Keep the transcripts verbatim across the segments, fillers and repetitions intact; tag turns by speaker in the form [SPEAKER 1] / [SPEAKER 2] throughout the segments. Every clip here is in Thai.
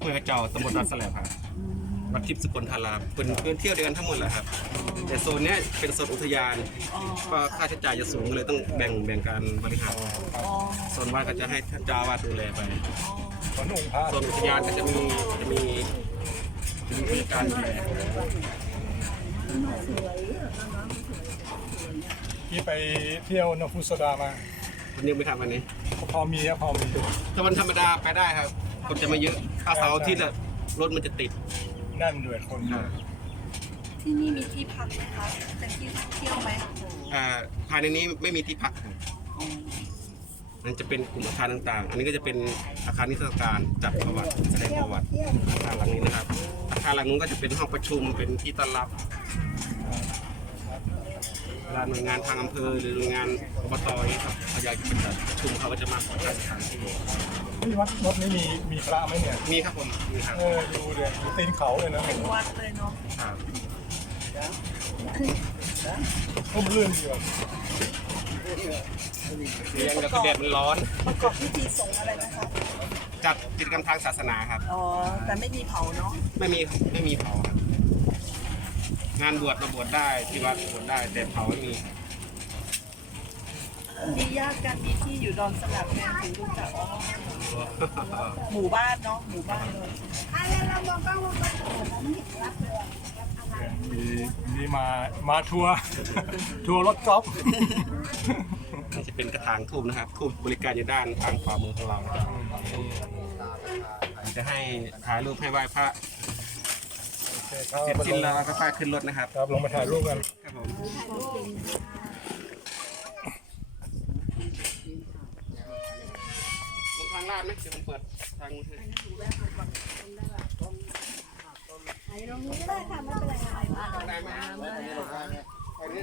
[SPEAKER 1] ห้วยกระเจ้าตำบลดอนแสลบครับวัดทิพย์สกลธารามเป็นพื้นเที่ยวเดียวกันทั้งหมดแหละครับแต่โซนนี้เป็นโซนอุทยานก็ค่าใช้จ่ายจะสูงเลยต้องแบ่งแบ่งการบริหารโซนวัดก็จะให้ท่านเจ้าอาวาสดูแลไปโซนอุทยานก็จะมีจะมีจะมีผู้จัดการดูแล
[SPEAKER 2] ที่ไปเที่ยวนพุสดามา
[SPEAKER 1] วันนี้ไม่ทำวันนี้
[SPEAKER 2] พอมีครับพอมี
[SPEAKER 1] ถ้าวันธรรมดาไปได้ครับคนจะไม่เยอะถ้าเสาร์อาทิตย์อะรถมันจะติด
[SPEAKER 2] แน่นด้วยคนเยอะ
[SPEAKER 3] ที่นี่มีที่พักไหมคะเป็นที่ท่องเที่ยวไหม
[SPEAKER 1] อ่าภายในนี้ไม่มีที่พักครับนั่นจะเป็นกลุ่มอาคารต่างๆ อันนี้ก็จะเป็นอาคารนิทรรศการจัดประวัติแสดงประวัติอาคารหลังนี้นะครับ อาคารหลังนู้นก็จะเป็นห้องประชุมเป็นที่ต้อนรับเวลาหน่วยงานทางอำเภอหรือหน่วยงานอบตนี่ครับเขาอยากจะไปจัดประชุมเขาก็จะมาขอจัดสถานที่
[SPEAKER 2] ที่วัดวัดนี้มีมีพระไหมเนี่ย
[SPEAKER 1] มีครับผมมีครับ
[SPEAKER 2] เออดูเลยอยู่ตีนเขาเลยนะ
[SPEAKER 3] เป็นวัดเลยเนาะ
[SPEAKER 1] ครับ
[SPEAKER 2] ร่มรื่นดีว่ะ
[SPEAKER 1] เลี้ยงกับแดดมันร้อน
[SPEAKER 3] ประกอบพิธีสงฆ์อะไรนะคะ
[SPEAKER 1] จัดกิจกรรมทางศาสนาครับ
[SPEAKER 3] อ๋อแต่ไม่มีเผาเนาะ
[SPEAKER 1] ไม่มีไม่มีเผาครับงานบวชมาบวชได้ที่วัดบวชได้แต่เผาไม่มี
[SPEAKER 3] มีญาติกันมีที่อยู่ดอนสลับแม่ถึงรู้จักอ๋อหมู่บ้านเนาะหมู่บ้านเลย
[SPEAKER 2] มีมีมามาทัวร์ ทัวร์รถกอล์ฟ
[SPEAKER 1] นี่จะเป็นกระถางทูบนะครับทูบบริการอยู่ด้านทางขวามือของเรานะครับจะให้ถ่ายรูปให้ไหว้พระเสร็จสิ้นแล้วก็ค่อยขึ้นรถนะครับ
[SPEAKER 2] ครับลงมาถ่ายรูปกัน
[SPEAKER 1] ครับผมลงทางลาดไหมเดี๋ยวผมเปิดทางมือถือ ได้ไหมไปนี่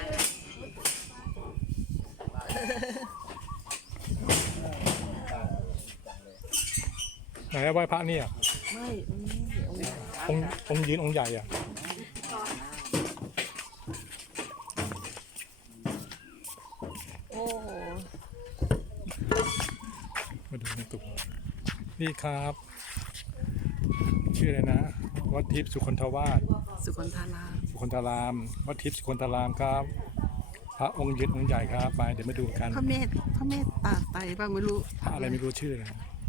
[SPEAKER 2] ไหนไหว้พระเนี่ย
[SPEAKER 3] ไม่อืม
[SPEAKER 2] องค์องค์ยืนองค์ใหญ่อ่ะ
[SPEAKER 3] โอ้
[SPEAKER 2] มาดูในตุกนี่ครับ ชื่ออะไรนะ วัดทิพย์สุคนทวาส
[SPEAKER 3] สุคนธาราม
[SPEAKER 2] สุคนทาราม วัดทิพย์สุคนทารามครับ พระองค์ยืนองค์ใหญ่ครับไปเดี๋ยวมาดูกัน
[SPEAKER 3] พระเมธพระเมธตาไตป่ะไม่รู้
[SPEAKER 2] พระอะไรไม่รู้ชื่อเลย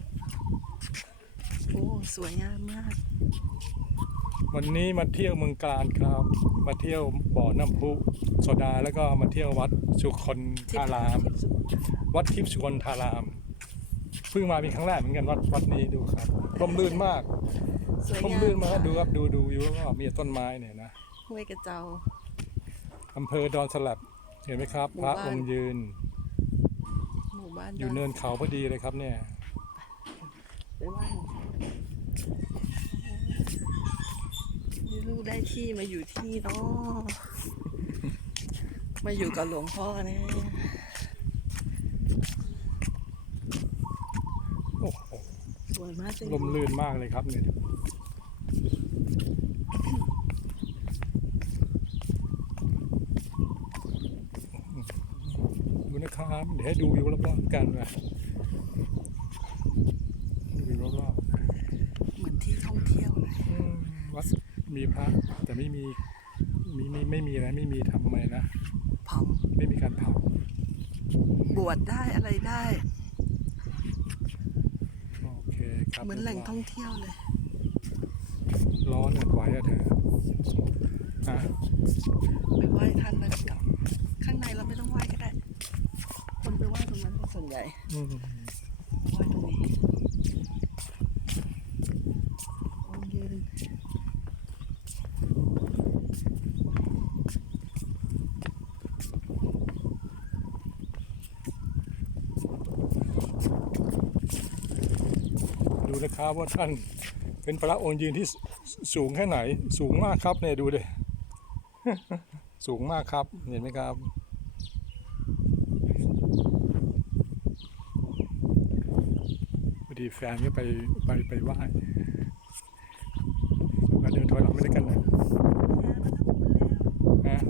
[SPEAKER 3] โอ้สวยงามมาก
[SPEAKER 2] วันนี้มาเที่ยวเมืองการครับ มาเที่ยวบ่อน้ำพุโซดาแล้วก็มาเที่ยววัดสุคนธาราม วัดทิพย์สุคนธาราม เพิ่งมาเป็นครั้งแรกเหมือนกันวัดวัดนี้ดูครับร่มรื่นมาก
[SPEAKER 3] สวย
[SPEAKER 2] ร่ม
[SPEAKER 3] งาม
[SPEAKER 2] รื่นมากดูครับดูดูวิวแล้วก็มีต้นไม้เนี่ยนะ
[SPEAKER 3] ห้วยกระเจ้า
[SPEAKER 2] อำเภอดอนสลับเห็นไหมครับ
[SPEAKER 3] หมู่
[SPEAKER 2] พระ
[SPEAKER 3] บ้าน
[SPEAKER 2] องค์ยืน
[SPEAKER 3] หมู่บ้าน
[SPEAKER 2] อยู่เนินเขาพอดีเลยครับเนี่ย
[SPEAKER 3] ไปไหว้หลวงพ่อนี่ลูกได้ที่มาอยู่ที่เนาะมาอยู่กับหลวงพ่อเนี่ย
[SPEAKER 2] โอ้โห
[SPEAKER 3] สวยมากจริง
[SPEAKER 2] ร่มรื่นมากเลยครับเนี่ยดูนะครับเดี๋ยวให้ดูวิวรอบๆกันนะดูวิวรอบ
[SPEAKER 3] เหมือนที่ท่องเที่ยวเลย
[SPEAKER 2] ๆอืมวัดมีพระแต่ไม่มีมีไม่ไม่มีอะไรไม่มีทำอะไรนะ
[SPEAKER 3] เผา
[SPEAKER 2] ไม่มีการเผา
[SPEAKER 3] บวชได้อะไรได้
[SPEAKER 2] โอเคครับ
[SPEAKER 3] เหมือนแหล่งท่องเที่ยวเลย
[SPEAKER 2] ร้อนอ่ะไหวอ่ะเธออ่ะ
[SPEAKER 3] ไปไหว้ท่านแล้วก็กลับข้างในเราไม่ต้องไหว้ก็ได้ คนไปไหว้ตรงนั้นเป็นส่วนใหญ่
[SPEAKER 2] อืม
[SPEAKER 3] ไหว้ตรงนี้องค์ยืน
[SPEAKER 2] ดูนะครับว่าท่านเป็นพระองค์ยืนที่สสูงแค่ไหนสูงมากครับเนี่ยดูดิ สูงมากครับเห็นไหมครับพอดีแฟนก็ไปไปไปไหว้เราเดินถอยหลังไม่ได้กันนะฮะ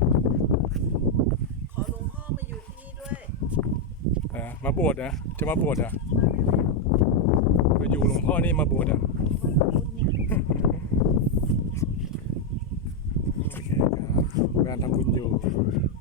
[SPEAKER 3] ขอหลวงพ่อมาอยู่ที่นี่ด้วย
[SPEAKER 2] อ่ะมาบวชนะจะมาบวชอ่ะ
[SPEAKER 3] มาได้ไหม
[SPEAKER 2] ไปอยู่หลวงพ่อนี่มาบวชอ่ะ โอเคครับการทำบุญอยู่